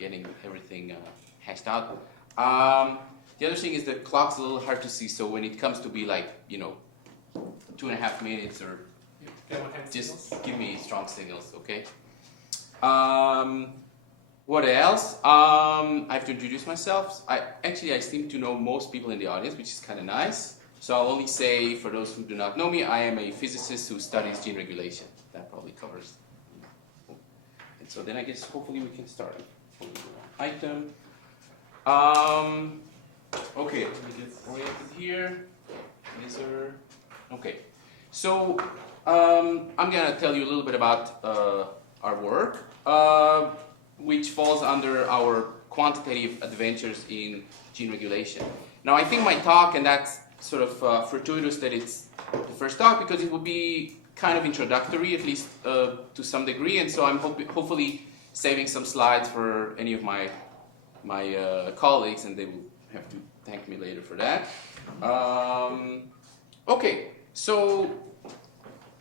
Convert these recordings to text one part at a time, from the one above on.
getting everything hashed out. The other thing is the clock's a little hard to see, so when it comes to be like, 2.5 minutes or just give me strong signals, okay? What else? I have to introduce myself. I seem to know most people in the audience, which is kind of nice. So I'll only say, for those who do not know me, I am a physicist who studies gene regulation. That probably covers. And so then I guess hopefully we can start. Item. Okay, let me get oriented here. Laser. Okay. So I'm going to tell you a little bit about our work, which falls under our quantitative adventures in gene regulation. Now, I think my talk, and that's sort of fortuitous that it's the first talk, because it will be kind of introductory, at least to some degree, and so I'm hopefully saving some slides for any of my colleagues, and they will have to thank me later for that. Okay, so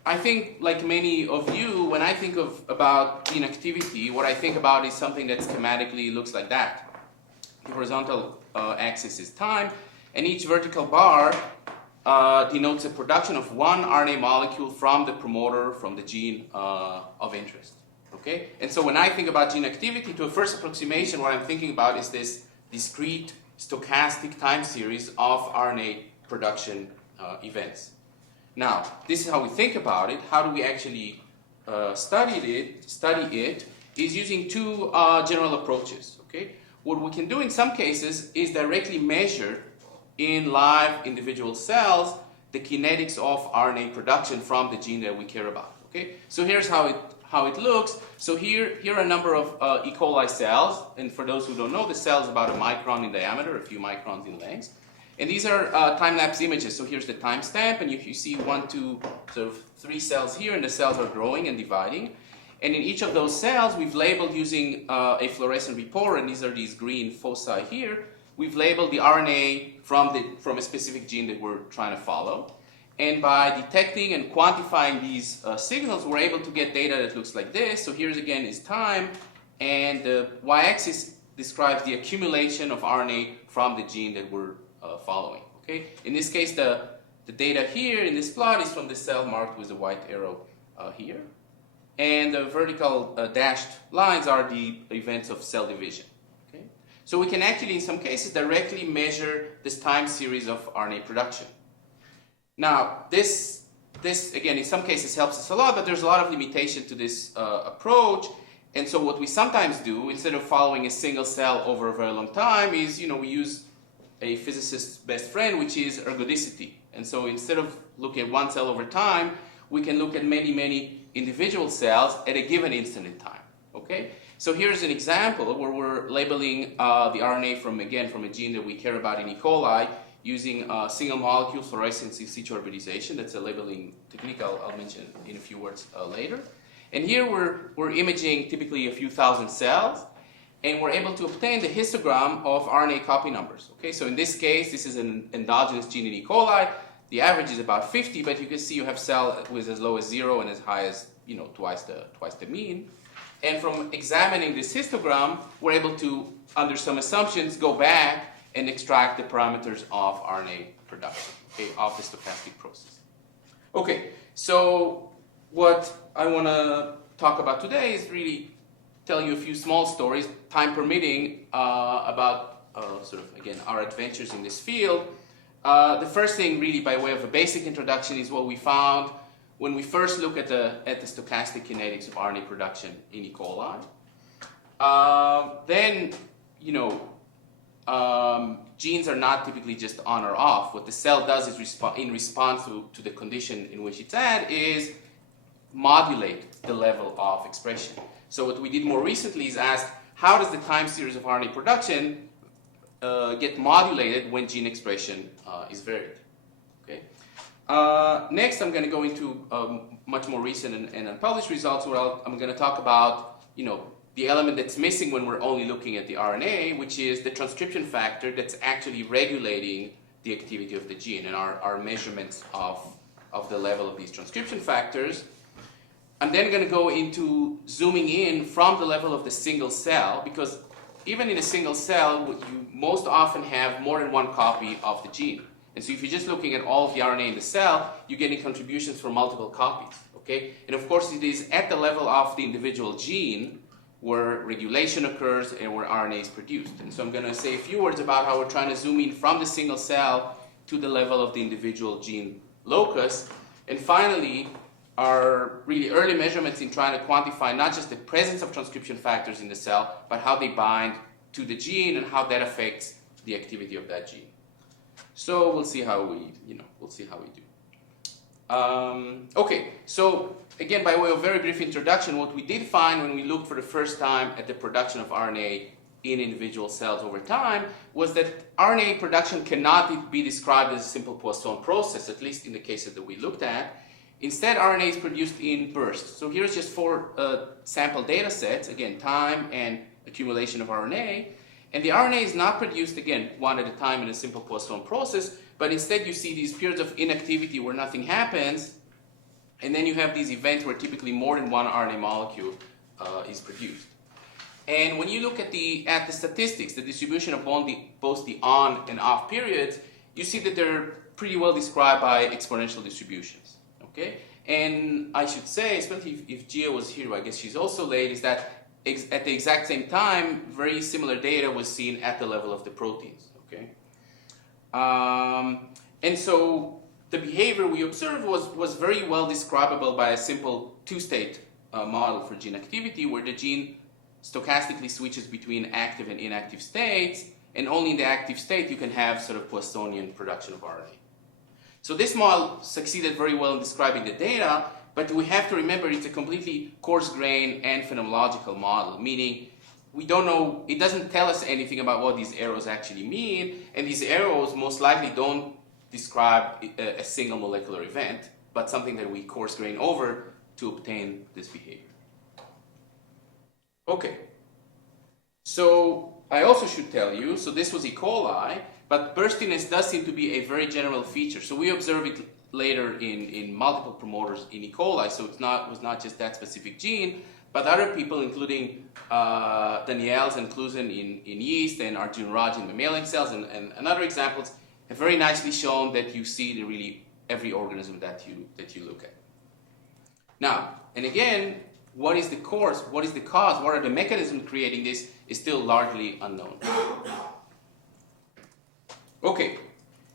I think, like many of you, when I think about gene activity, what I think about is something that schematically looks like that. The horizontal axis is time, and each vertical bar denotes the production of one RNA molecule from the promoter, from the gene of interest. Okay? And so when I think about gene activity, to a first approximation, what I'm thinking about is this discrete stochastic time series of RNA production events. Now, this is how we think about it. How do we actually study it is using two general approaches. Okay? What we can do in some cases is directly measure in live individual cells the kinetics of RNA production from the gene that we care about. Okay? So here's how it looks. So here are a number of E. coli cells, and for those who don't know, the cell is about a micron in diameter, a few microns in length. And these are time-lapse images. So here's the timestamp, and you see 1, 2, sort of 3 cells here, and the cells are growing and dividing. And in each of those cells, we've labeled using a fluorescent reporter, and these are these green foci here. We've labeled the RNA from a specific gene that we're trying to follow. And by detecting and quantifying these signals, we're able to get data that looks like this. So here's again is time, and the y-axis describes the accumulation of RNA from the gene that we're following. Okay? In this case, the data here in this plot is from the cell marked with a white arrow here. And the vertical dashed lines are the events of cell division. Okay? So we can actually, in some cases, directly measure this time series of RNA production. Now, this again, in some cases helps us a lot, but there's a lot of limitation to this approach. And so what we sometimes do, instead of following a single cell over a very long time, is, we use a physicist's best friend, which is ergodicity. And so instead of looking at one cell over time, we can look at many, many individual cells at a given instant in time. Okay? So here's an example where we're labeling the RNA from a gene that we care about in E. coli using single molecule fluorescence in situ hybridization. That's a labeling technique I'll mention in a few words later. And here we're imaging typically a few thousand cells, and we're able to obtain the histogram of RNA copy numbers. Okay, so in this case, this is an endogenous gene in E. coli. The average is about 50, but you can see you have cells with as low as 0 and as high as twice the mean. And from examining this histogram, we're able to, under some assumptions, go back and extract the parameters of RNA production, okay, of the stochastic process. Okay, so what I want to talk about today is really tell you a few small stories, time permitting, about our adventures in this field. The first thing, really, by way of a basic introduction, is what we found when we first look at the stochastic kinetics of RNA production in E. coli. Then, genes are not typically just on or off. What the cell does is in response to the condition in which it's at is modulate the level of expression. So what we did more recently is ask, how does the time series of RNA production get modulated when gene expression is varied? Okay. Next, I'm going to go into much more recent and unpublished results where I'm going to talk about, the element that's missing when we're only looking at the RNA, which is the transcription factor that's actually regulating the activity of the gene, and our measurements of the level of these transcription factors. I'm then going to go into zooming in from the level of the single cell, because even in a single cell, you most often have more than one copy of the gene. And so if you're just looking at all of the RNA in the cell, you're getting contributions from multiple copies, okay? And of course, it is at the level of the individual gene where regulation occurs and where RNA is produced. And so I'm going to say a few words about how we're trying to zoom in from the single cell to the level of the individual gene locus. And finally, our really early measurements in trying to quantify not just the presence of transcription factors in the cell, but how they bind to the gene and how that affects the activity of that gene. So we'll see how we, we'll see how we do. Okay, so again, by way of very brief introduction, what we did find when we looked for the first time at the production of RNA in individual cells over time was that RNA production cannot be described as a simple Poisson process, at least in the cases that we looked at. Instead, RNA is produced in bursts. So here's just 4 sample data sets, again, time and accumulation of RNA. And the RNA is not produced, again, one at a time in a simple Poisson process, but instead you see these periods of inactivity where nothing happens, and then you have these events where typically more than one RNA molecule is produced. And when you look at the statistics, the distribution of both the on and off periods, you see that they're pretty well described by exponential distributions. Okay? And I should say, especially if Gia was here, I guess she's also late, is that at the exact same time, very similar data was seen at the level of the proteins. Okay? And so the behavior we observed was very well describable by a simple 2-state model for gene activity, where the gene stochastically switches between active and inactive states, and only in the active state you can have sort of Poissonian production of RNA. So this model succeeded very well in describing the data, but we have to remember it's a completely coarse-grained and phenomenological model, meaning we don't know, it doesn't tell us anything about what these arrows actually mean, and these arrows most likely don't describe a single molecular event, but something that we coarse-grain over to obtain this behavior. Okay, so I also should tell you, so this was E. coli, but burstiness does seem to be a very general feature. So we observe it later in multiple promoters in E. coli, so it was not just that specific gene, but other people, including Daniels and Klusen in yeast and Arjun Raj in mammalian cells and other examples, have very nicely shown that you see it in really every organism that you look at. Now, and again, what is the cause, what are the mechanisms creating this is still largely unknown. Okay,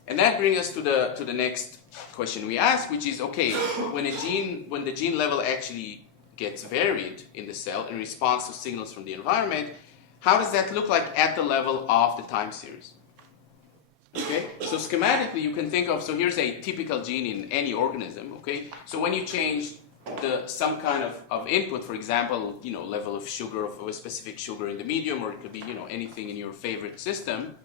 and that brings us to the next question we ask, which is, okay, when the gene level actually gets varied in the cell in response to signals from the environment, how does that look like at the level of the time series? Okay, so schematically you can think of, so here's a typical gene in any organism, okay? So when you change some kind of input, for example, level of sugar, of a specific sugar in the medium, or it could be, anything in your favorite system,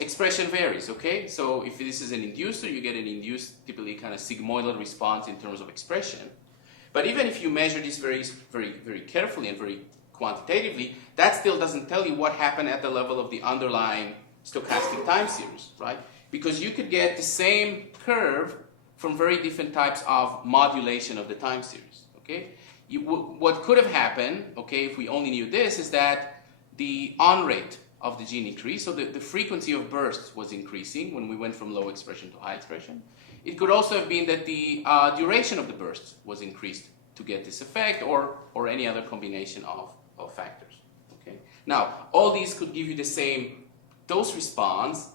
expression varies, okay? So if this is an inducer, you get an induced, typically kind of sigmoidal response in terms of expression. But even if you measure this very, very, very carefully and very quantitatively, that still doesn't tell you what happened at the level of the underlying stochastic time series, right? Because you could get the same curve from very different types of modulation of the time series, okay? What could have happened, okay, if we only knew this, is that the on rate of the gene increased, so the frequency of bursts was increasing when we went from low expression to high expression. It could also have been that the duration of the bursts was increased to get this effect, or any other combination of factors, okay? Now, all these could give you the same dose response,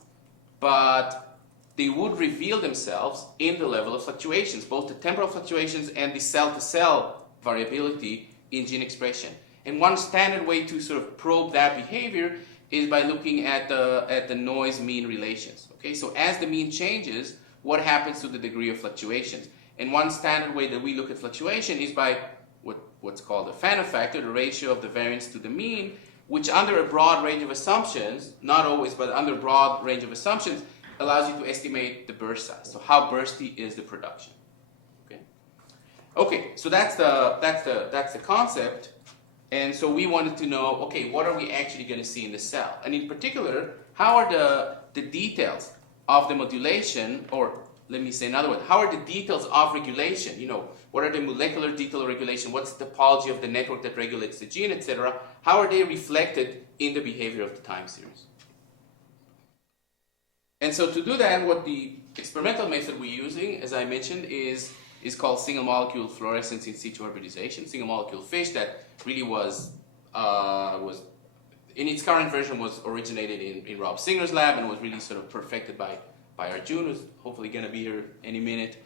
but they would reveal themselves in the level of fluctuations, both the temporal fluctuations and the cell-to-cell variability in gene expression. And one standard way to sort of probe that behavior is by looking at the noise-mean relations. Okay, so as the mean changes, what happens to the degree of fluctuations? And one standard way that we look at fluctuation is by what's called the Fano factor, the ratio of the variance to the mean, which under a broad range of assumptions, not always, but under a broad range of assumptions, allows you to estimate the burst size. So how bursty is the production? Okay, so that's the concept. And so we wanted to know, okay, what are we actually going to see in the cell? And in particular, how are the details of the modulation, or let me say another one. How are the details of regulation? You know, what are the molecular detail of regulation? What's the topology of the network that regulates the gene, etc.? How are they reflected in the behavior of the time series? And so to do that, what the experimental method we're using, as I mentioned, is called single molecule fluorescence in situ hybridization. Single molecule FISH that really was in its current version was originated in Rob Singer's lab and was really sort of perfected by Arjun, who's hopefully going to be here any minute.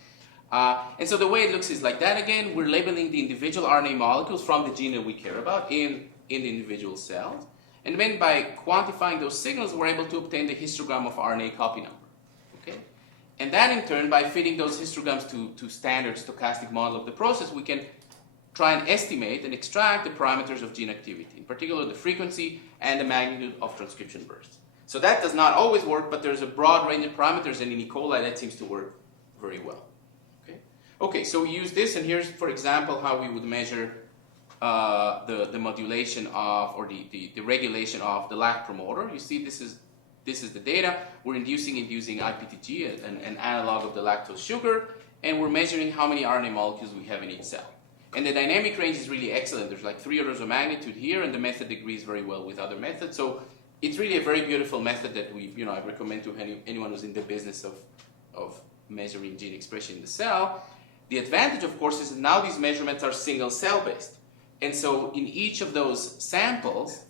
And so the way it looks is like that again. We're labeling the individual RNA molecules from the gene that we care about in the individual cells. And then by quantifying those signals, we're able to obtain the histogram of RNA copy number. Okay? And then in turn, by fitting those histograms to standard stochastic model of the process, we can try and estimate and extract the parameters of gene activity, in particular the frequency and the magnitude of transcription bursts. So that does not always work, but there's a broad range of parameters, and in E. coli that seems to work very well. Okay, so we use this, and here's, for example, how we would measure the modulation of, or the regulation of the lac promoter. You see, this is the data. We're inducing it using IPTG, an analog of the lactose sugar, and we're measuring how many RNA molecules we have in each cell. And the dynamic range is really excellent. There's like 3 orders of magnitude here, and the method agrees very well with other methods. So it's really a very beautiful method that I recommend to anyone who's in the business of measuring gene expression in the cell. The advantage, of course, is that now these measurements are single cell based. And so in each of those samples,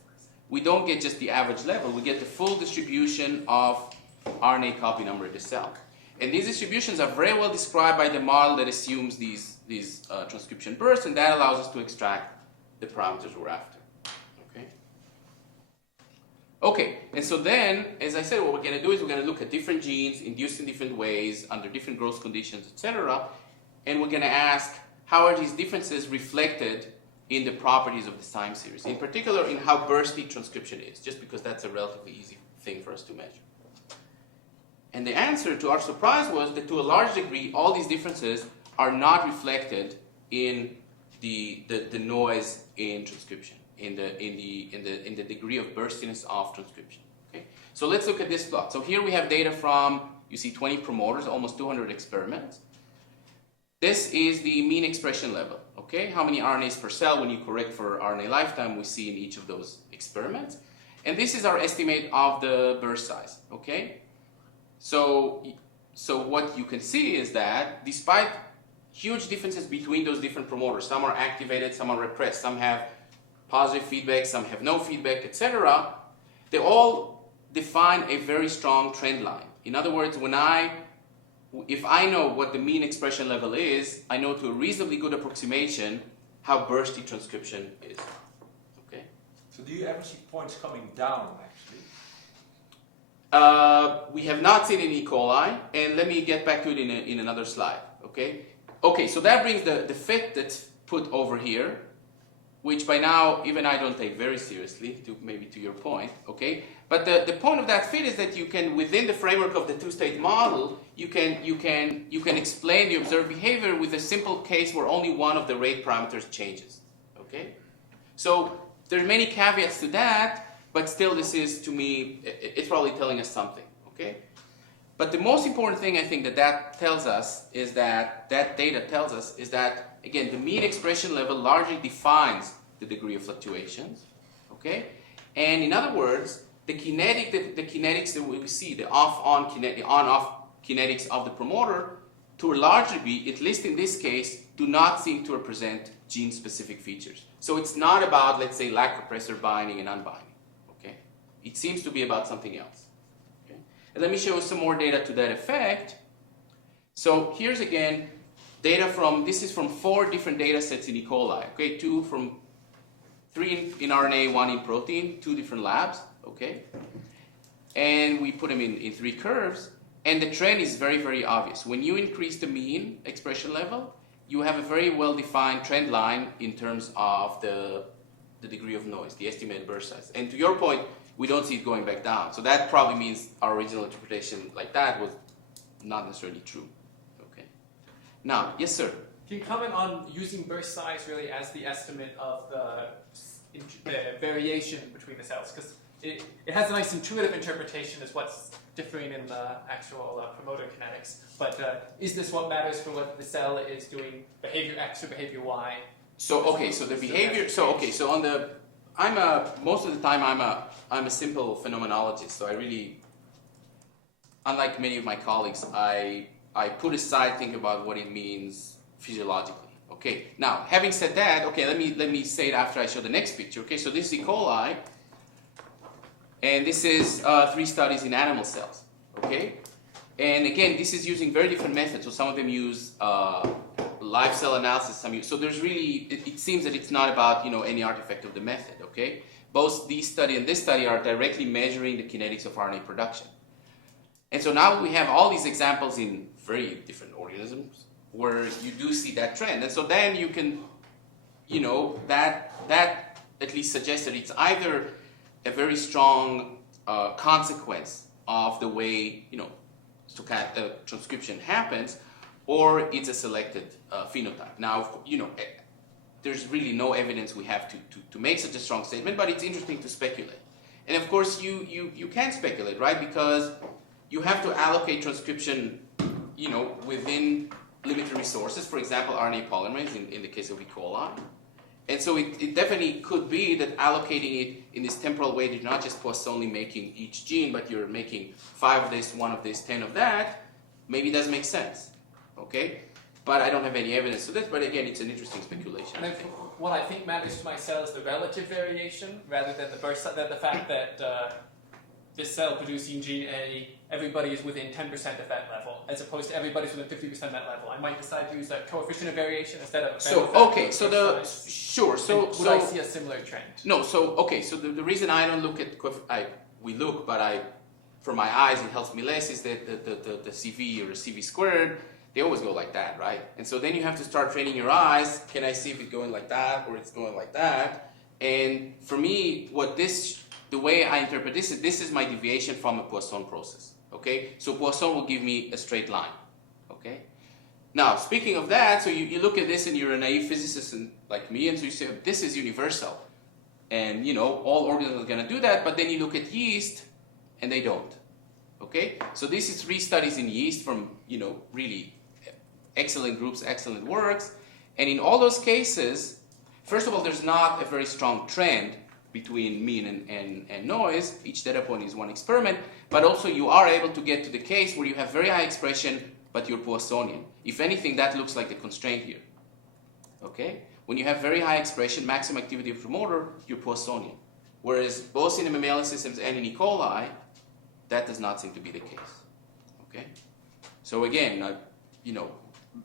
we don't get just the average level, we get the full distribution of RNA copy number in the cell. And these distributions are very well described by the model that assumes these transcription bursts, and that allows us to extract the parameters we're after. Okay, and so then, as I said, what we're going to do is we're going to look at different genes induced in different ways, under different growth conditions, etc. And we're going to ask, how are these differences reflected in the properties of the time series, in particular in how bursty transcription is, just because that's a relatively easy thing for us to measure. And the answer, to our surprise, was that to a large degree, all these differences are not reflected in the noise in transcription, in the degree of burstiness of transcription. Okay? So let's look at this plot. So here we have data from, you see 20 promoters, almost 200 experiments. This is the mean expression level, okay? How many RNAs per cell when you correct for RNA lifetime we see in each of those experiments. And this is our estimate of the burst size, okay? So what you can see is that despite huge differences between those different promoters, some are activated, some are repressed, some have positive feedback, some have no feedback, etc., they all define a very strong trend line. In other words, if I know what the mean expression level is, I know to a reasonably good approximation how bursty transcription is. Okay? So do you ever see points coming down, actually? We have not seen in E. coli, and let me get back to it in another slide. Okay? Okay, so that brings the fit that's put over here, which by now even I don't take very seriously, maybe to your point. Okay? But the point of that fit is that you can, within the framework of the two-state model, you can explain the observed behavior with a simple case where only one of the rate parameters changes. Okay? So there are many caveats to that, but still this is, to me, it's probably telling us something. Okay? But the most important thing I think that tells us is that data tells us is that, again, the mean expression level largely defines the degree of fluctuations. Okay? And in other words, the kinetics that we see, the on-off kinetics of the promoter, to a large degree, at least in this case, do not seem to represent gene-specific features. So it's not about, let's say, lac repressor binding and unbinding. Okay? It seems to be about something else. Okay? And let me show you some more data to that effect. So here's again data this is from 4 different data sets in E. coli. Okay? 3 in RNA, 1 in protein, 2 different labs. Okay? And we put them in 3 curves, and the trend is very, very obvious. When you increase the mean expression level, you have a very well-defined trend line in terms of the degree of noise, the estimated burst size. And to your point, we don't see it going back down. So that probably means our original interpretation like that was not necessarily true. Okay. Now, yes, sir? Can you comment on using burst size really as the estimate of the variation between the cells? Because it has a nice intuitive interpretation as what's differing in the actual promoter kinetics. But is this what matters for what the cell is doing, behavior X or behavior Y? So okay, so the behavior. So okay, so on the, most of the time I'm a simple phenomenologist. So I really, unlike many of my colleagues, I put aside think about what it means physiologically. Okay. Now, having said that, okay, let me say it after I show the next picture. Okay, so this is E. coli, and this is 3 studies in animal cells. Okay, and again, this is using very different methods. So some of them use live cell analysis. Some use, so there's really, it seems that it's not about any artifact of the method. Okay, both this study and this study are directly measuring the kinetics of RNA production. And so now we have all these examples in very different organisms where you do see that trend. And so then you can, that at least suggests that it's either a very strong consequence of the way, transcription happens, or it's a selected phenotype. Now, there's really no evidence we have to make such a strong statement, but it's interesting to speculate. And of course, you can speculate, right? Because you have to allocate transcription, within limited resources. For example, RNA polymerase in the case of E. coli. And so it definitely could be that allocating it in this temporal way, you're not just Poissonly making each gene, but you're making 5 of this, 1 of this, 10 of that. Maybe it does make sense, okay? But I don't have any evidence to this. But again, it's an interesting speculation. And what I think matters to my cell is the relative variation rather than the burst, than the fact that this cell producing gene A, everybody is within 10% of that level, as opposed to everybody's within 50% of that level. I might decide to use a coefficient of variation instead of a so okay, so the sure, so would I see a similar trend? No, so okay, so the reason I don't look at we look, but for my eyes it helps me less is that the CV or CV squared, they always go like that, right? And so then you have to start training your eyes. Can I see if it's going like that or it's going like that? And for me, the way I interpret this is my deviation from a Poisson process. Okay, so Poisson will give me a straight line. Okay, now speaking of that, so you look at this and you're a naive physicist like me, and so you say this is universal, and all organisms are going to do that. But then you look at yeast, and they don't. Okay, so this is 3 studies in yeast from really excellent groups, excellent works, and in all those cases, first of all, there's not a very strong trend between mean and noise. Each data point is one experiment, but also you are able to get to the case where you have very high expression, but you're Poissonian. If anything, that looks like the constraint here. Okay? When you have very high expression, maximum activity of promoter, you're Poissonian. Whereas both in the mammalian systems and in E. coli, that does not seem to be the case. Okay? So again,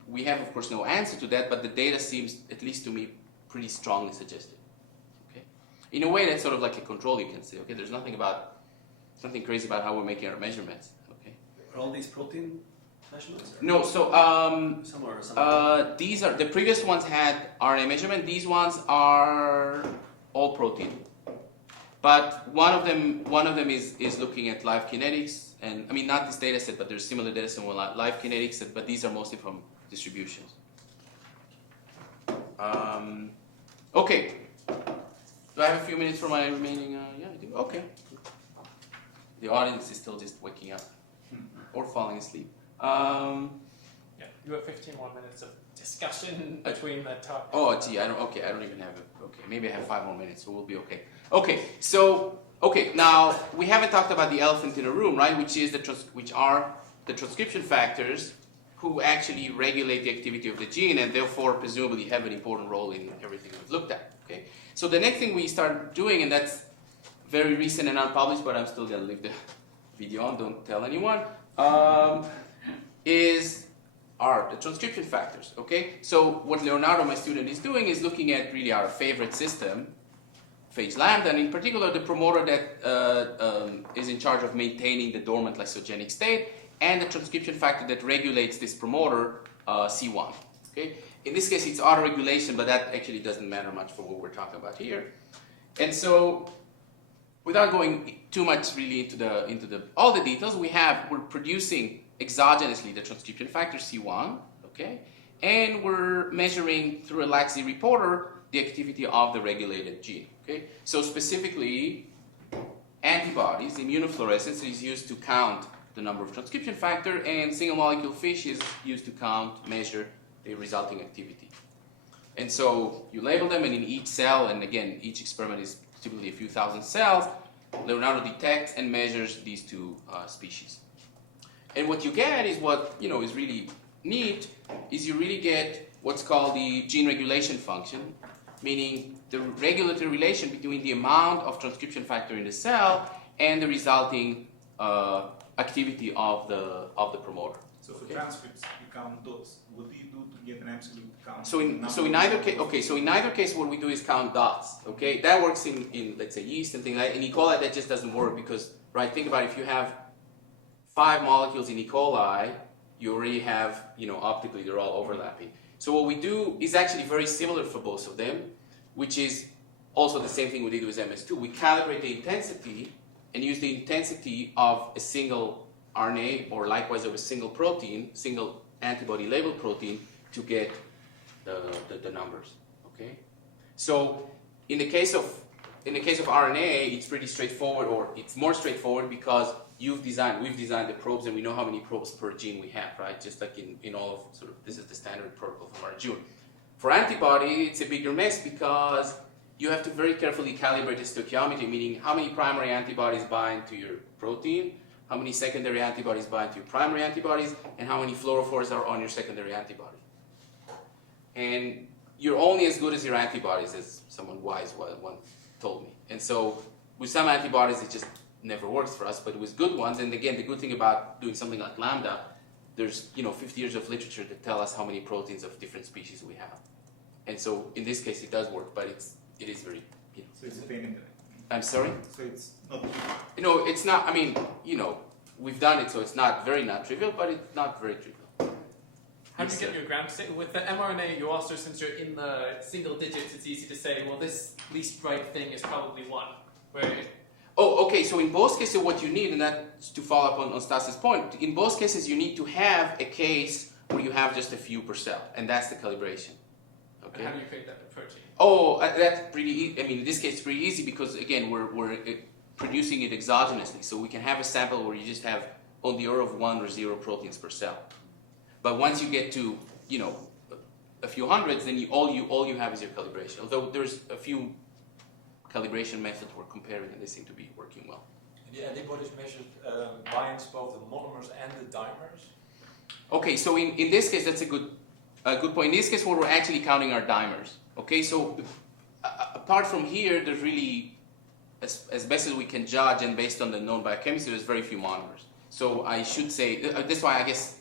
we have, of course, no answer to that, but the data seems, at least to me, pretty strongly suggestive. In a way, that's sort of like a control, you can say. Okay, there's nothing crazy about how we're making our measurements. Okay. Are all these protein measurements? No, so these are the previous ones had RNA measurement. These ones are all protein, but one of them is looking at live kinetics, and I mean not this data set, but there's similar data set with live kinetics, but these are mostly from distributions. Okay. Do I have a few minutes for my remaining? Yeah, I do. Okay. The audience is still just waking up or falling asleep. Yeah, you have 15 more minutes of discussion between the top. Oh, gee, I don't even have it. Okay, maybe I have 5 more minutes, so we'll be okay. Okay, so now we haven't talked about the elephant in the room, right? Which are the transcription factors who actually regulate the activity of the gene and therefore presumably have an important role in everything we've looked at. Okay. So the next thing we start doing, and that's very recent and unpublished, but I'm still going to leave the video on, don't tell anyone, is the transcription factors, okay? So what Leonardo, my student, is doing is looking at really our favorite system, phage lambda, and in particular the promoter that is in charge of maintaining the dormant lysogenic state, and the transcription factor that regulates this promoter, C1, okay? In this case, it's autoregulation, but that actually doesn't matter much for what we're talking about here. And so, without going too much really into all the details, we're producing exogenously the transcription factor C1, okay, and we're measuring through a LAC-Z reporter the activity of the regulated gene, okay. So specifically, antibodies, immunofluorescence is used to count the number of transcription factor, and single molecule FISH is used to count, measure the resulting activity. And so you label them, and in each cell, and again, each experiment is typically a few thousand cells, Leonardo detects and measures these two species. And what you get is what is really neat, is you really get what's called the gene regulation function, meaning the regulatory relation between the amount of transcription factor in the cell and the resulting activity of the promoter. So for transcripts, you count dots. What do you do to get an absolute count? So in either case, what we do is count dots. Okay, that works in let's say yeast and things like that. In E. coli, that just doesn't work because think about it, if you have 5 molecules in E. coli, you already have optically they're all overlapping. So what we do is actually very similar for both of them, which is also the same thing we did with MS2. We calibrate the intensity and use the intensity of a single RNA or likewise of a single protein, single antibody labeled protein to get the numbers. Okay, so in the case of RNA, it's pretty straightforward, or it's more straightforward because we've designed the probes and we know how many probes per gene we have, right? Just like in all of this is the standard protocol from our June. For antibody, it's a bigger mess because you have to very carefully calibrate the stoichiometry, meaning how many primary antibodies bind to your protein, how many secondary antibodies bind to your primary antibodies, and how many fluorophores are on your secondary antibody. And you're only as good as your antibodies, as someone wise once told me. And so with some antibodies, it just never works for us, but with good ones, and again, the good thing about doing something like lambda, there's 50 years of literature that tell us how many proteins of different species we have. And so in this case, it does work, but it is very, So it's a pain in the neck. I'm sorry? So it's not. It's not. I mean, we've done it, so it's not trivial, but it's not very trivial. How do you get your gram state? With the mRNA, you also, since you're in the single digits, it's easy to say, well, this least right thing is probably 1. Oh, okay. So in both cases, what you need, and that's to follow up on Stas's point, in both cases, you need to have a case where you have just a few per cell, and that's the calibration. Okay. And how do you create that protein? Oh, that's pretty easy. I mean, in this case, it's pretty easy because, again, we're producing it exogenously. So we can have a sample where you just have on the order of 1 or 0 proteins per cell. But once you get to, a few hundreds, then all you have is your calibration. Although there's a few calibration methods we're comparing, and they seem to be working well. The antibodies measured binds both the monomers and the dimers? Okay, so in this case, that's a good point. In this case, where we're actually counting our dimers. Okay, so apart from here, there's really, as best as we can judge and based on the known biochemistry, there's very few monomers. So I should say, that's why I guess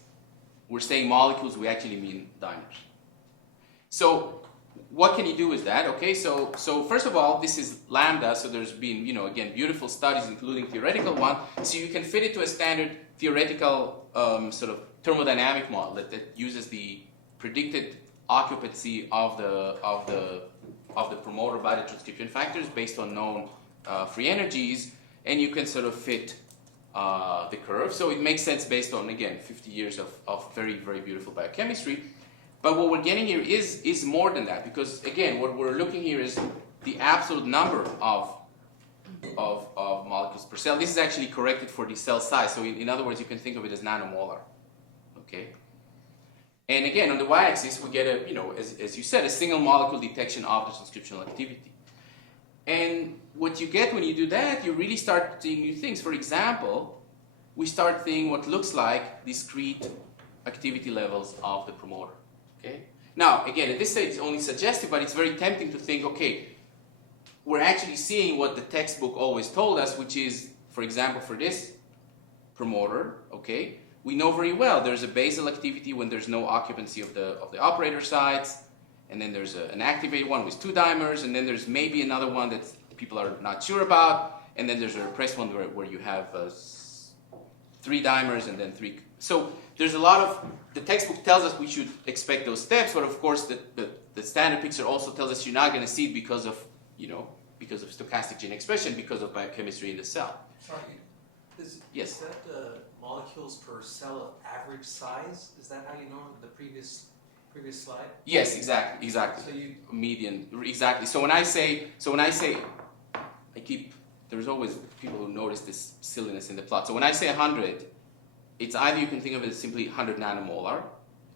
we're saying molecules, we actually mean dimers. So what can you do with that? Okay, so first of all, this is lambda, so there's been, again, beautiful studies, including theoretical one, so you can fit it to a standard theoretical sort of thermodynamic model that uses the predicted occupancy of the promoter by the transcription factors based on known free energies, and you can sort of fit the curve. So it makes sense based on, again, 50 years of very, very beautiful biochemistry. But what we're getting here is more than that, because, again, what we're looking here is the absolute number of molecules per cell. This is actually corrected for the cell size. So in other words, you can think of it as nanomolar. Okay? And again, on the y-axis, we get as you said, a single molecule detection of the transcriptional activity. And what you get when you do that, you really start seeing new things. For example, we start seeing what looks like discrete activity levels of the promoter. Okay? Now, again, at this stage, it's only suggestive, but it's very tempting to think, okay, we're actually seeing what the textbook always told us, which is, for example, for this promoter, okay, we know very well there's a basal activity when there's no occupancy of the operator sites, and then there's an activated one with 2 dimers, and then there's maybe another one that people are not sure about, and then there's a repressed one where you have 3 dimers and then 3. So there's a lot of, the textbook tells us we should expect those steps, but of course the standard picture also tells us you're not going to see it because of, because of stochastic gene expression, because of biochemistry in the cell. Sorry, Yes. is that molecules per cell of average size? Is that how you know the previous slide? Yes, exactly. So you median, exactly. So when I say, I keep there's always people who notice this silliness in the plot. So when I say 100, it's either you can think of it as simply 100 nanomolar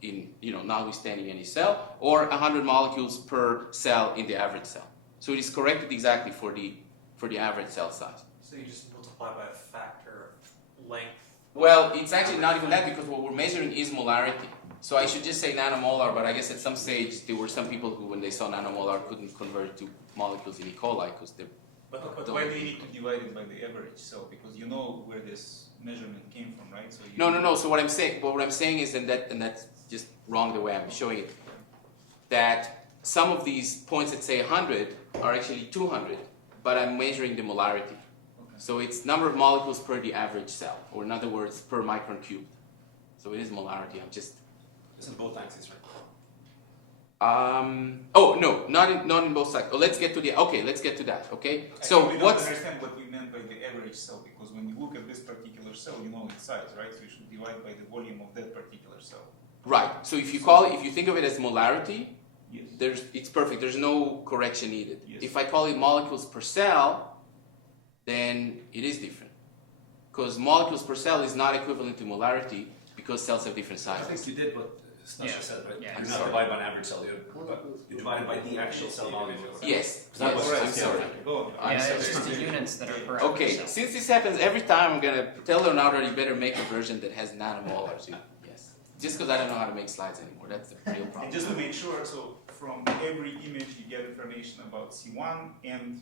in, notwithstanding any cell, or 100 molecules per cell in the average cell. So it is corrected exactly for the average cell size. So you just multiply by a factor of length. Well, it's actually not even that, because what we're measuring is molarity. So I should just say nanomolar, but I guess at some stage there were some people who, when they saw nanomolar, couldn't convert to molecules in E. coli because they're. But why do you need to divide it by the average cell? Because you know where this measurement came from, right? So you No. So what I'm saying is, and that's just wrong the way I'm showing it, that some of these points that say 100 are actually 200, but I'm measuring the molarity. Okay. So it's number of molecules per the average cell, or in other words, per micron cubed. So it is molarity. I'm just. It's in both axes, right? No, not in both sides. Let's get to that. Okay. So we don't what's understand what we meant by the average cell, because when you look at this particular cell, you know its size, right? So you should divide by the volume of that particular cell. right? So if you think of it as molarity, Yes. it's perfect. There's no correction needed. Yes. If I call it molecules per cell, then it is different, because molecules per cell is not equivalent to molarity because cells have different I sizes. think you did what Stasha said, right? Yeah. You I'm do not sorry. divide by an average cell, you divide it by the actual cell molecule. Yes. That was I'm right. sorry. Go on. I'm Yeah, sorry. it's just the units that are per Okay, cell. since this happens every time, I'm gonna tell Leonardo you better make a version that has nanomolars. Yes. Just because I don't know how to make slides anymore. That's the real problem. And just to make sure, so from every image you get information about C1 and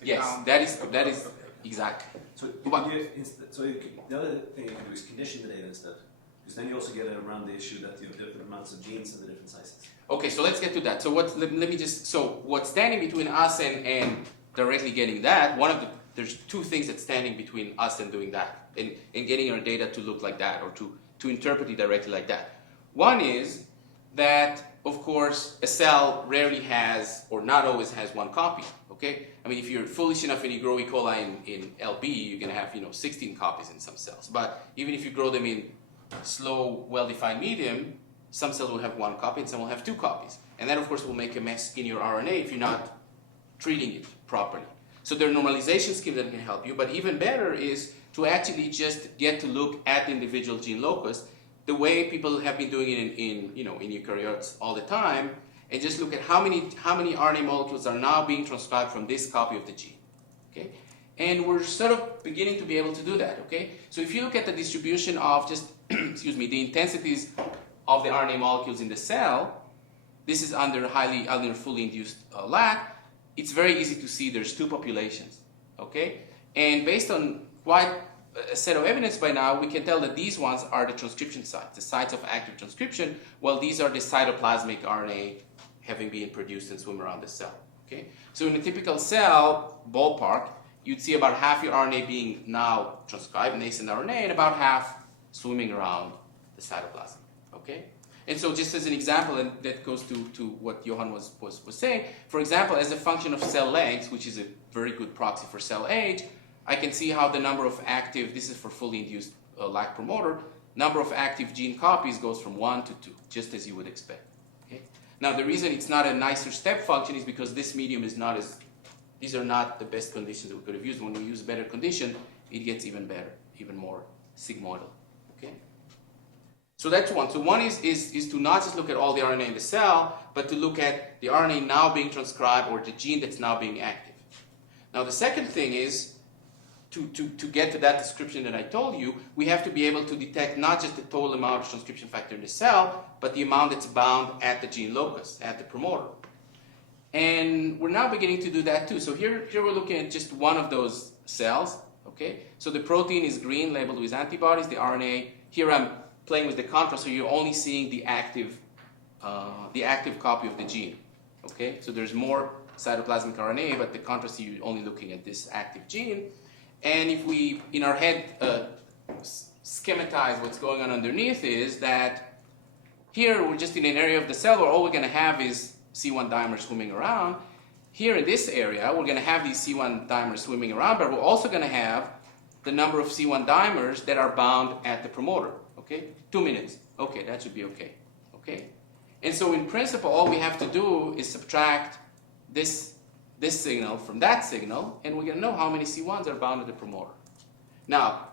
the Yes, count. that is exactly. So, But- the other thing you can do is condition the data instead. Because then you also get around the issue that you have different amounts of genes and the different sizes. Okay, so let's get to that. So what's standing between us and directly getting that? There's two things that's standing between us and doing that, and getting our data to look like that, or to interpret it directly like that. One is that, of course, a cell rarely has, or not always has, one copy. Okay, I mean, if you're foolish enough and you grow E. coli in LB, you're gonna have 16 copies in some cells. But even if you grow them in slow, well-defined medium, some cells will have one copy and some will have two copies. And that, of course, will make a mess in your RNA if you're not treating it properly. So there are normalization schemes that can help you, but even better is to actually just get to look at the individual gene locus the way people have been doing it in eukaryotes all the time, and just look at how many RNA molecules are now being transcribed from this copy of the gene. Okay? And we're sort of beginning to be able to do that. Okay? So if you look at the distribution of just the intensities of the RNA molecules in the cell, this is under fully induced lac. It's very easy to see there's two populations. Okay? And based on quite a set of evidence by now, we can tell that these ones are the transcription sites, the sites of active transcription, while these are the cytoplasmic RNA having been produced and swim around the cell. Okay? So in a typical cell, ballpark, you'd see about half your RNA being now transcribed, nascent RNA, and about half swimming around the cytoplasm. Okay? And so just as an example, and that goes to what Johan was saying, for example, as a function of cell length, which is a very good proxy for cell age, I can see how the number of active, this is for fully induced lac promoter, number of active gene copies goes from 1 to 2, just as you would expect. Okay? Now the reason it's not a nicer step function is because this medium is not as, these are not the best conditions that we could have used. When we use better condition, it gets even better, even more sigmoidal. Okay? So that's one. So one is to not just look at all the RNA in the cell, but to look at the RNA now being transcribed or the gene that's now being active. Now the second thing is, to get to that description that I told you, we have to be able to detect not just the total amount of transcription factor in the cell, but the amount that's bound at the gene locus, at the promoter. And we're now beginning to do that too. So here we're looking at just one of those cells. Okay? So the protein is green, labeled with antibodies. The RNA, here I'm playing with the contrast, so you're only seeing the active copy of the gene. Okay? So there's more cytoplasmic RNA, but the contrast, you're only looking at this active gene. And if we, in our head, schematize what's going on underneath, is that here we're just in an area of the cell where all we're going to have is C1 dimers swimming around. Here in this area, we're going to have these C1 dimers swimming around, but we're also going to have the number of C1 dimers that are bound at the promoter. Okay? 2 minutes. Okay, that should be okay. Okay? And so in principle, all we have to do is subtract this this signal from that signal, and we're going to know how many C1s are bound to the promoter. Now,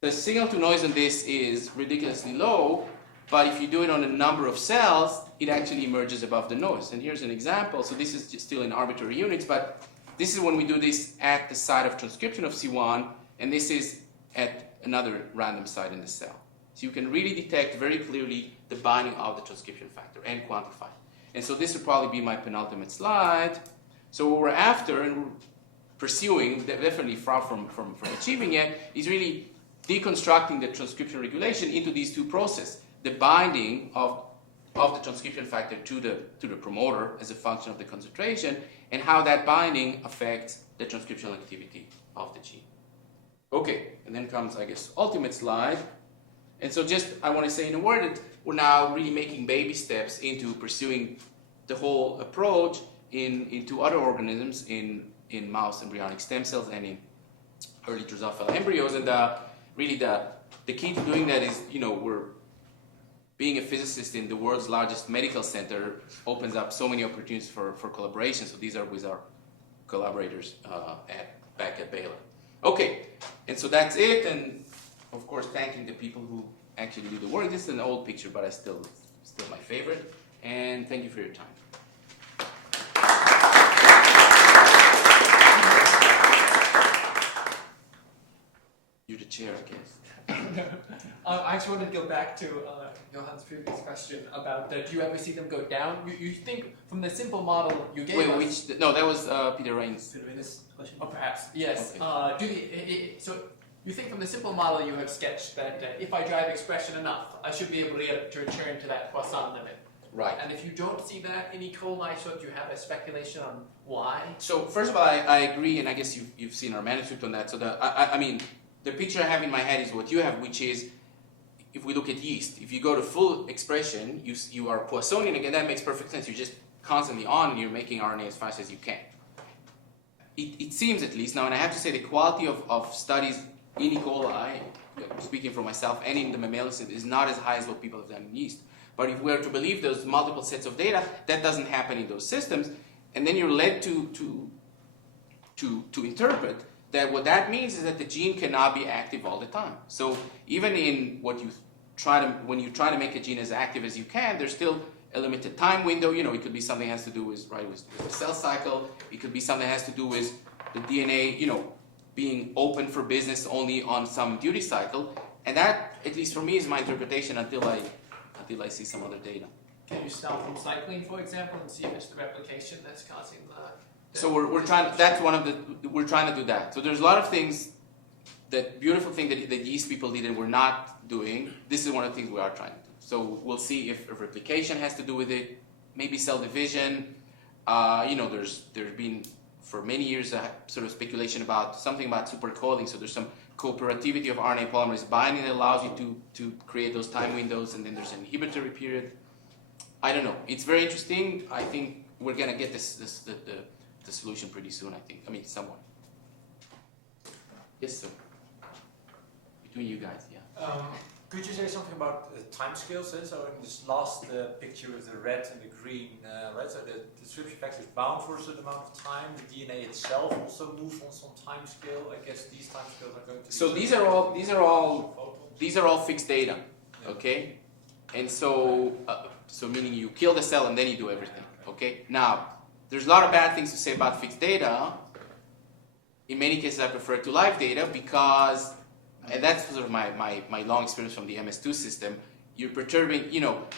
the signal to noise on this is ridiculously low, but if you do it on a number of cells, it actually emerges above the noise. And here's an example. So this is just still in arbitrary units, but this is when we do this at the site of transcription of C1, and this is at another random site in the cell. So you can really detect very clearly the binding of the transcription factor and quantify it. And so this would probably be my penultimate slide. So what we're after and we're pursuing, definitely far from achieving it, is really deconstructing the transcription regulation into these two processes. The binding of the transcription factor to the promoter as a function of the concentration, and how that binding affects the transcriptional activity of the gene. Okay, and then comes, I guess, ultimate slide. And so just, I want to say in a word that we're now really making baby steps into pursuing the whole approach into other organisms, in mouse embryonic stem cells and in early Drosophila embryos. And really the key to doing that is, we're being a physicist in the world's largest medical center opens up so many opportunities for collaboration. So these are with our collaborators back at Baylor. Okay, and so that's it. And of course, thanking the people who actually do the work. This is an old picture, but it's still my favorite. And thank you for your time. You're the chair, I guess. I actually wanted to go back to Johan's previous question about do you ever see them go down? You think from the simple model you gave us... No, that was Peter Rain's. Peter Rain's question? Oh, perhaps, yes. Okay. So you think from the simple model you have sketched that if I drive expression enough, I should be able to return to that Poisson limit. Right. And if you don't see that in E. coli, so do you have a speculation on why? So first of all, I agree, and I guess you've seen our manuscript on that. So I mean, the picture I have in my head is what you have, which is, if we look at yeast, if you go to full expression, you are Poissonian again. That makes perfect sense. You're just constantly on, and you're making RNA as fast as you can. It seems, at least now, and I have to say the quality of studies in E. coli, speaking for myself, and in the mammalian is not as high as what people have done in yeast. But if we are to believe those multiple sets of data, that doesn't happen in those systems, and then you're led to interpret that what that means is that the gene cannot be active all the time. So even in when you try to make a gene as active as you can, there's still a limited time window. It could be something that has to do with the cell cycle. It could be something that has to do with the DNA, being open for business only on some duty cycle. And that, at least for me, is my interpretation until I see some other data. Can you stop from cycling, for example, and see if it's the replication that's causing the... So we're trying. That's one of the. We're trying to do that. So there's a lot of things. That beautiful thing that the yeast people did and we're not doing. This is one of the things we are trying to do. So we'll see if replication has to do with it. Maybe cell division. There's been for many years a sort of speculation about something about supercoiling. So there's some cooperativity of RNA polymerase binding that allows you to create those time windows, and then there's an inhibitory period. I don't know. It's very interesting. I think we're gonna get the solution pretty soon. I mean, someone. Yes, sir. Between you guys, yeah. Could you say something about time scales? So in this last picture with the red and the green, right? So the transcription factor is bound for a certain amount of time. The DNA itself also moves on some time scale. I guess these time scales are going to be. So these are all fixed data, okay? And so meaning you kill the cell and then you do everything, okay? Now, there's a lot of bad things to say about fixed data. In many cases, I prefer to live data because, and that's sort of my long experience from the MS2 system, you're perturbing,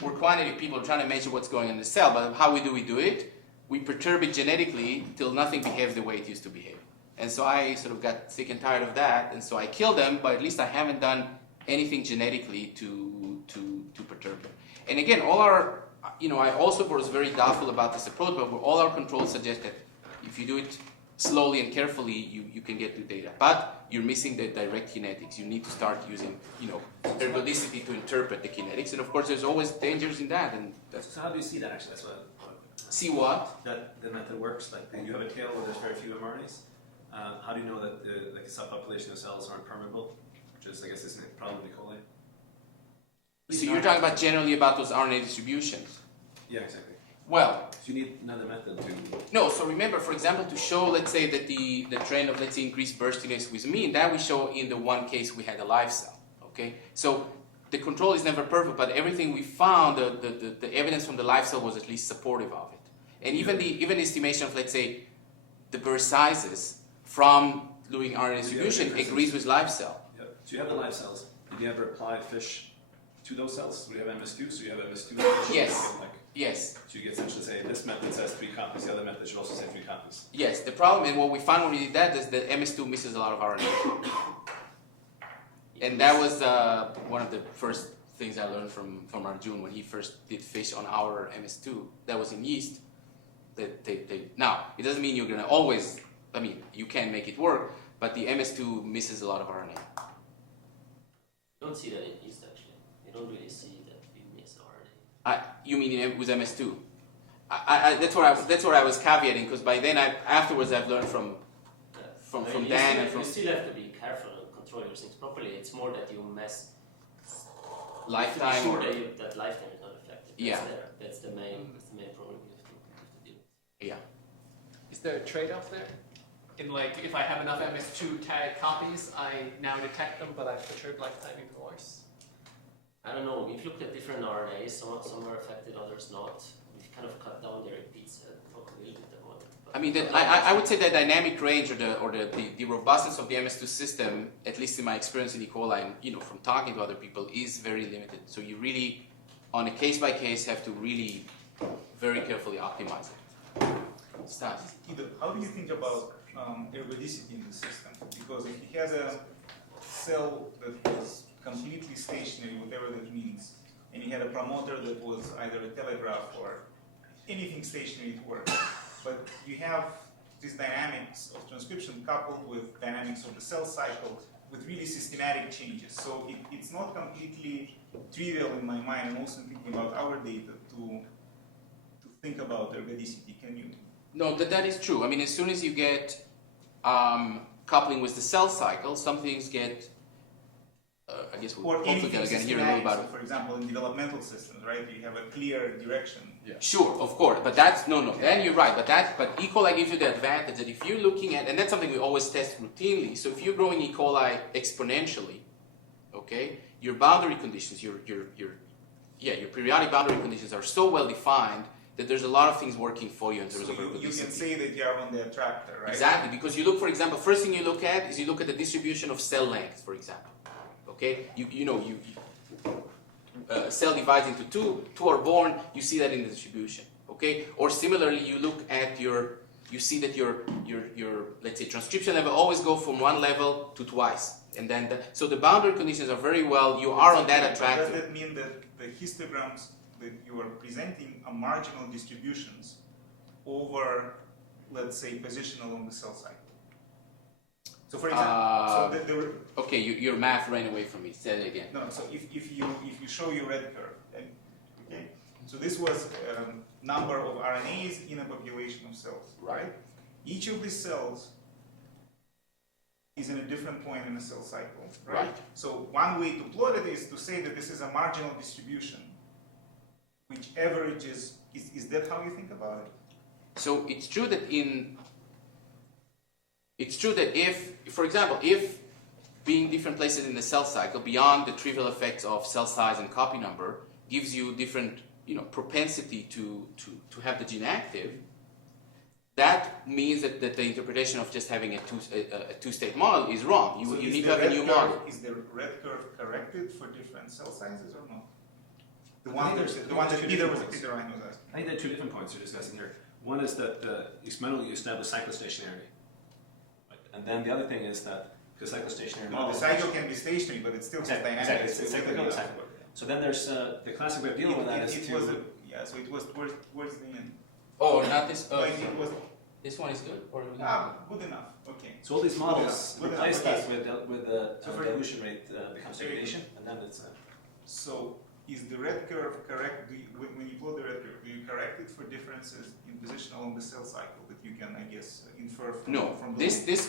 we're quantitative people trying to measure what's going on in the cell, but how we do it? We perturb it genetically till nothing behaves the way it used to behave. And so I sort of got sick and tired of that, and so I killed them, but at least I haven't done anything genetically to perturb them. And again, I also was very doubtful about this approach, but all our controls suggest that if you do it slowly and carefully, you can get to data. But you're missing the direct kinetics. You need to start using, ergodicity to interpret the kinetics. And of course, there's always dangers in that. And So how do you see that actually? That's what. See what? That the method works. Like you have a tail where there's very few mRNAs. How do you know that the subpopulation of cells aren't permeable? Which is, I guess, isn't it probably E. coli? So you're talking about generally about those RNA distributions. Yeah, exactly. Well, So you need another method to. no, so remember, for example, to show, let's say, that the trend of, let's say, increased burstiness was mean, that we show in the one case we had a live cell, okay? So the control is never perfect, but everything we found, the evidence from the live cell was at least supportive of it. And even the estimation of, let's say, the burst sizes from doing RNA distribution agrees with live cell. Yep. So you have the live cells. Did you ever apply fish to those cells? Do you have MS2? So you have MS2. Yes. Like, Yes. so you get essentially say this method says 3 copies, the other method should also say 3 copies. Yes. The problem, and what we found when we did that, is that MS2 misses a lot of RNA. And that was one of the first things I learned from Arjun when he first did fish on our MS2. That was in yeast. Now, it doesn't mean you're going to always, I mean, you can make it work, but the MS2 misses a lot of RNA. You don't see that in yeast actually. You don't really see that we miss RNA. You mean with MS2? That's what I was caveating, because by then afterwards I've learned from Dan and from you still have to be careful and control your things properly. It's more that you mess. lifetime. To Or, be sure that lifetime is not affected. Yeah. That's the main problem you have to deal with. yeah. Is there a trade-off there? In like, if I have enough MS2 tag copies, I now detect them, but I perturb lifetime even worse. I don't know. We've looked at different RNAs. Some were affected, others not. We've kind of cut down their repeats and talked a little bit about it. I mean, I would say the dynamic range or the robustness of the MS2 system, at least in my experience in E. coli, and from talking to other people, is very limited. So you really, on a case by case, have to really very carefully optimize it. Stas. Ido, how do you think about ergodicity in the system? Because if he has a cell that was completely stationary, whatever that means, and he had a promoter that was either a telegraph or anything stationary, it works. But you have these dynamics of transcription coupled with dynamics of the cell cycle with really systematic changes. So it's not completely trivial in my mind. I'm also thinking about our data to think about ergodicity. Can you? No, that is true. I mean, as soon as you get coupling with the cell cycle, some things get, I guess we'll hopefully going to hear a little about it. For example, in developmental systems, right, you have a clear direction. Yeah. Sure, of course, but that's, no, then you're right, but E. coli gives you the advantage that if you're looking at, and that's something we always test routinely, so if you're growing E. coli exponentially, okay, your boundary conditions, your periodic boundary conditions are so well defined that there's a lot of things working for you in terms So of you ergodicity. can say that you are on the attractor, right? Exactly, because you look, for example, first thing you look at is you look at the distribution of cell length, for example. Okay, cell divides into two are born, you see that in the distribution. Okay, or similarly, you look at you see that your let's say transcription level always go from one level to twice, and then so the boundary conditions are very well. You are on that attractor. Does that mean that the histograms that you are presenting are marginal distributions over, let's say, position along the cell cycle? So, for example, okay, your math ran away from me. Say it again. No, so if you show your red curve, okay, so this was number of RNAs in a population of cells, right? Each of these cells is in a different point in the cell cycle, right? So one way to plot it is to say that this is a marginal distribution, which averages. Is that how you think about it? So it's true that if, for example, if being different places in the cell cycle beyond the trivial effects of cell size and copy number gives you different, propensity to have the gene active, that means that the interpretation of just having a two-state model is wrong. You need to have a new model. Is the red curve corrected for different cell sizes or not? The one that Peter Ryan was asking. I think there are 2 different points you're discussing here. One is that experimentally you establish cyclostationarity. Right? And then the other thing is that the cyclostationary model. The cycle can be stationary, but it's still dynamic. Exactly. It's cyclical. So then there's the classic way of dealing with that is so it was towards the end. Oh, not this. But it was This one is good, or good enough. Okay. So all these models Good replace enough. that with the dilution rate becomes degradation, and then it's. So is the red curve correct? When you plot the red curve, do you correct it for differences in position along the cell cycle that you can, I guess, infer from? No. From the This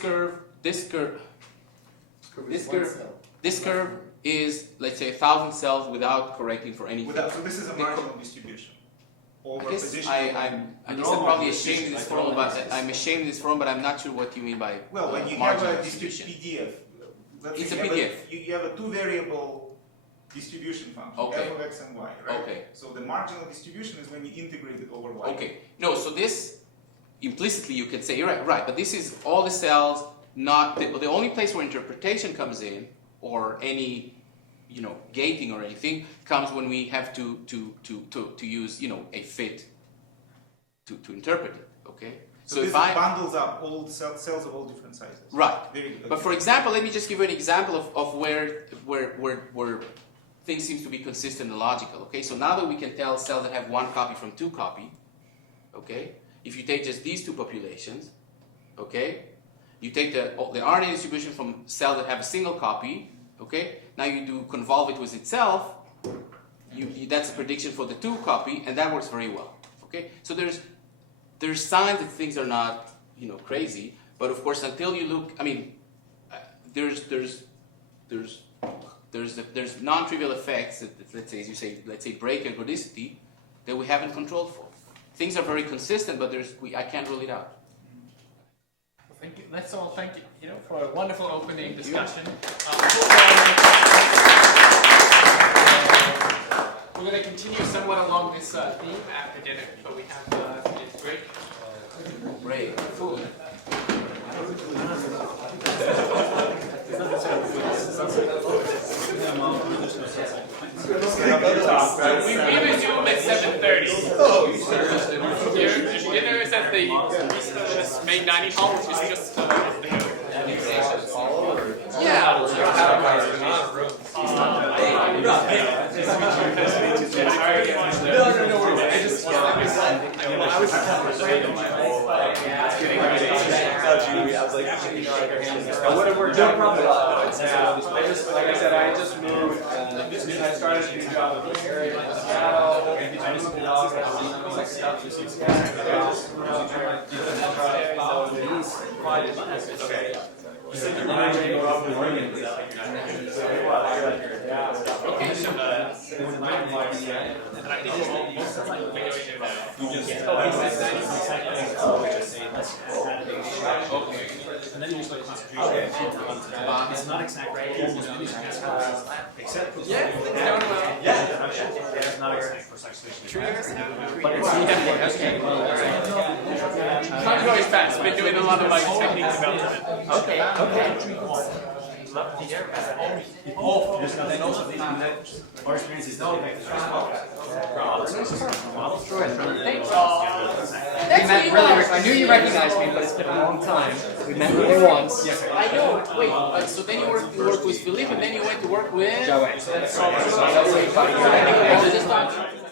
curve is, let's say, 1,000 cells without correcting for anything. So this is a marginal distribution over I guess position. I'm probably ashamed in this forum, but I'm ashamed in this forum, but I'm not sure what you mean by Well, when you have marginal a distribution. PDF, let's It's say a PDF. You have a two-variable distribution function, Okay. f of x and y, right? Okay. So the marginal distribution is when you integrate it over y. Okay. No, so this implicitly you can say you're right, but this is all the cells. Not the only place where interpretation comes in, or any, gating or anything, comes when we have to use, a fit to interpret it. Okay. So So this if bundles up all cells of all different sizes. right. Very good. But for example, let me just give you an example of where things seems to be consistent and logical. Okay. So now that we can tell cells that have one copy from two copy. Okay. If you take just these two populations, okay. You take the RNA distribution from cells that have a single copy, okay? Now you do convolve it with itself, that's a prediction for the two copy, and that works very well, okay? So there's signs that things are not, crazy, but of course until you look, there's non-trivial effects that, let's say break ergodicity that we haven't controlled for. Things are very consistent, but I can't rule it out. Thank you. Let's all thank you, for a wonderful opening discussion. We're going to continue somewhat along this theme after dinner, but we have a break. Break. Food. We resume at 7:30. Your dinner is at the main dining hall, which is just the yeah. Like I said, I just moved. I started a new job in this area in Seattle. And then you just like concentration. It's not exact right? Except for Yeah, things going well. it's not exact for saturation. But it's Time goes fast. Been doing a lot of technique development. Okay. Love to hear about it. Our experience is no effect. I knew you recognized me, but it's been a long time. We met only once. I know. Wait. So then you worked with Philippe, and then you went to work with Joey. So this time-